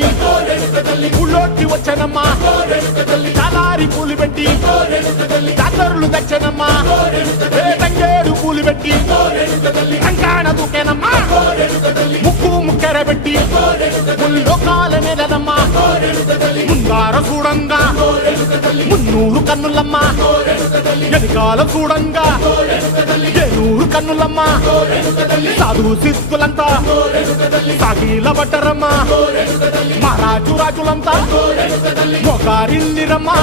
పెట్టి ఊళ్ళోకి వచ్చానమ్మా చాలారి పూలు పెట్టి జాతరులు తెచ్చానమ్మా తంగేడు పూలు పెట్టి కంకాణ దూకేనమ్మా ముక్కు ముక్కెర పెట్టి ముల్లోకాల నెలనమ్మా ముందార చూడంగా మున్నూరు కన్నులమ్మా ఎనకాల చూడంగా ఏనూరు కన్నులమ్మా సాధువు సిద్ధులంతా సాగిల బట్టరమ్మా మహారాజు రాజులంతా మొగారిల్లిరమ్మా